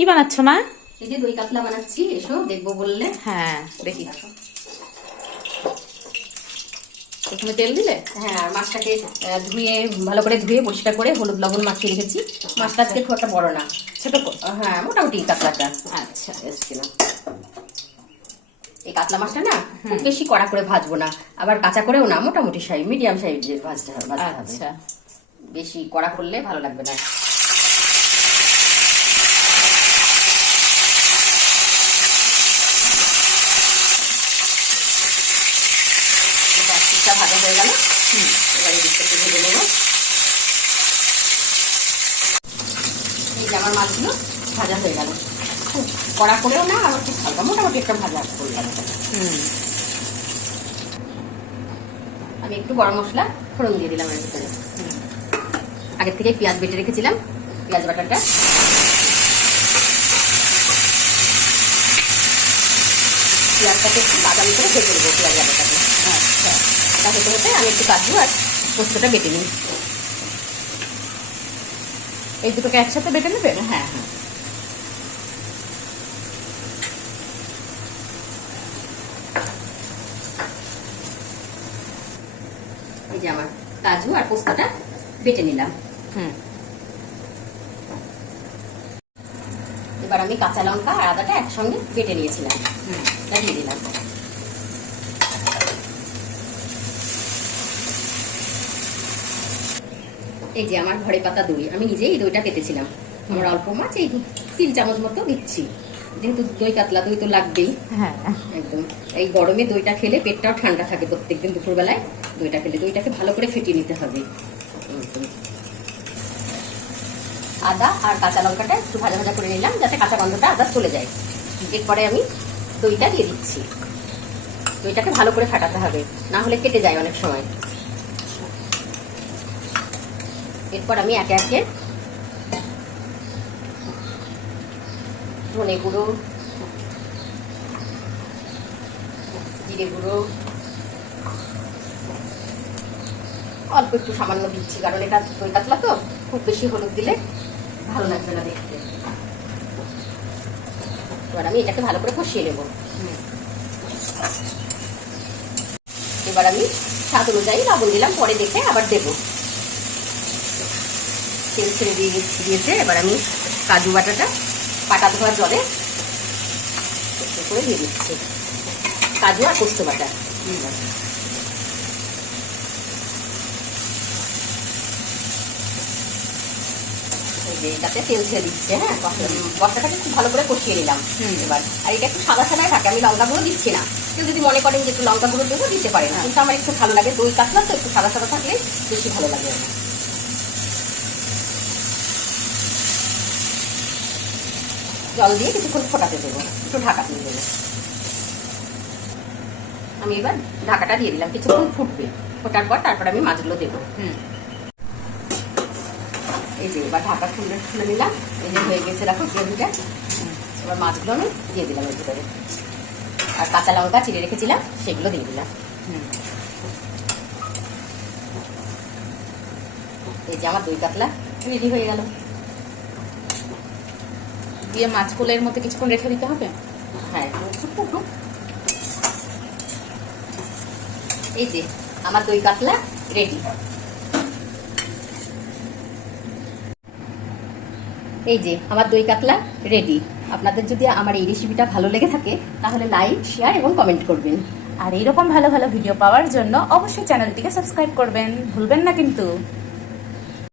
কি বানাচ্ছ মা? এই যে দই কাতলা বানাচ্ছি, এসো দেখবো বললে। হ্যাঁ দেখি। প্রথমে তেল দিলে? হ্যাঁ, আর মাছটাকে ধুয়ে ভালো করে ধুয়ে পরিষ্কার করে হলুদ লবণ মাখিয়ে রেখেছি। মাছটা আজকে খুব একটা বড় না, ছোট। হ্যাঁ মোটামুটি কাতলাটা। আচ্ছা এসেছিলাম এই কাতলা মাছটা না খুব বেশি কড়া করে ভাজবো না, আবার কাঁচা করেও না, মোটামুটি মিডিয়াম সাইজের ভাজতে হবে। আচ্ছা বেশি কড়া করলে ভালো লাগবে না। ভাজা হয়ে গেল, এবার এদিকটা একটু ভেজে নেব। এই যে আমার মাছগুলো ভাজা হয়ে গেল, খুব কড়া করেও না, আবার খুব হালকা, মোটামুটি একটা ভাজা করলাম। আমি একটু গরম মশলা ফোড়ন দিয়ে দিলাম এর ভিতরে। আগের থেকে পেঁয়াজ বেটে রেখেছিলাম, পেঁয়াজ বাটাটা পেঁয়াজটাকে একটু বাদামি করে ভেজে নেবো, পেঁয়াজ বাটাটাকে। আচ্ছা, এটা হতে হতে আমি একটু কাজু আর পোস্তটা বেটে নিই। এই দুটোকে একসাথে বেটে নেবে? হ্যাঁ হ্যাঁ, এই যে আমার কাজু আর পোস্তটা বেটে নিলাম। এবার আমি কাঁচা লঙ্কা আর আদাটা একসঙ্গে বেটে নিয়েছিলাম, দিয়ে দিলাম। এই যে আমার ঘরে পাতা দই, আমি নিজেই দইটা পেতেছিলাম। আমার অল্প মাছ, এই 3 চামচ মতো দিচ্ছি, যেহেতু দই কাতলা, দই তো লাগবেই। হ্যাঁ একদম এই গরমে দইটা খেলে পেটটাও ঠান্ডা থাকে। প্রত্যেকদিন দুপুরবেলায় দইটা খেলে, দইটাকে ভালো করে ফেটিয়ে নিতে হবে। আদা আর কাঁচা লঙ্কাটা একটু ভাজা ভাজা করে নিলাম, যাতে কাঁচা গন্ধটা আদা চলে যায়। এরপরে আমি দইটা দিয়ে দিচ্ছি। দইটাকে ভালো করে ফাটাতে হবে, না হলে কেটে যায় অনেক সময়। এরপর আমি একে একে ধনে গুঁড়ো, জিরে গুঁড়ো অল্প একটু সামান্য দিচ্ছি, কারণ এটা দই কাতলা তো, খুব বেশি হলুদ দিলে ভালো লাগবে না দেখতে। এবার আমি এটাকে ভালো করে কষিয়ে নেব। এবার আমি স্বাদ অনুযায়ী লবণ দিলাম, পরে দেখে আবার দেব। তেল ছেড়ে দিয়েছে। এবার আমি কাজু বাটাটা পাটা ধোয়া জলে একটু করে দিয়ে দিচ্ছি, কাজু আর পোস্ত বাটা। এটাতে তেল ছেড়ে দিচ্ছে। হ্যাঁ, মশলাটাকে খুব ভালো করে কষিয়ে নিলাম। এবার আর এটা একটু সাদা সাদাই থাকে, আমি লঙ্কা গুঁড়ো দিচ্ছি না। কেউ যদি মনে করেন যে একটু লঙ্কা গুঁড়ো দেবো, দিতে পারেন, কিন্তু আমার একটু ভালো লাগে দই কাতলা তো, একটু সাদা সাদা থাকলে বেশি ভালো লাগে। জল দিয়ে কিছুক্ষণ ফোটাতে দেবো, একটু ঢাকা দিয়ে দেবো। আমি এবার ঢাকাটা দিয়ে দিলাম, কিছুক্ষণ ফুটবে। ফোটার পর তারপর আমি মাছগুলো দেবো। এই যে এবার ঢাকা খুলে নিলাম, এই যে হয়ে গেছে, দেখো গ্রেভিটা। এবার মাছগুলো আমি দিয়ে দিলাম এর ভিতরে, আর কাঁচা লঙ্কা চিড়ে রেখেছিলাম সেগুলো দিয়ে দিলাম। এই যে আমার দই কাতলা রেডি হয়ে গেল। দিয়ে মাছগুলো এর মধ্যে কিছুক্ষণ রেখে দিতে হবে। হ্যাঁ, এই যে আমার দই কাতলা রেডি। এই যে আমার দই কাতলা রেডি। আপনাদের যদি আমার এই রেসিপিটা ভালো লেগে থাকে, তাহলে লাইক, শেয়ার এবং কমেন্ট করবেন। আর এইরকম ভালো ভালো ভিডিও পাওয়ার জন্য অবশ্যই চ্যানেলটিকে সাবস্ক্রাইব করবেন, ভুলবেন না কিন্তু।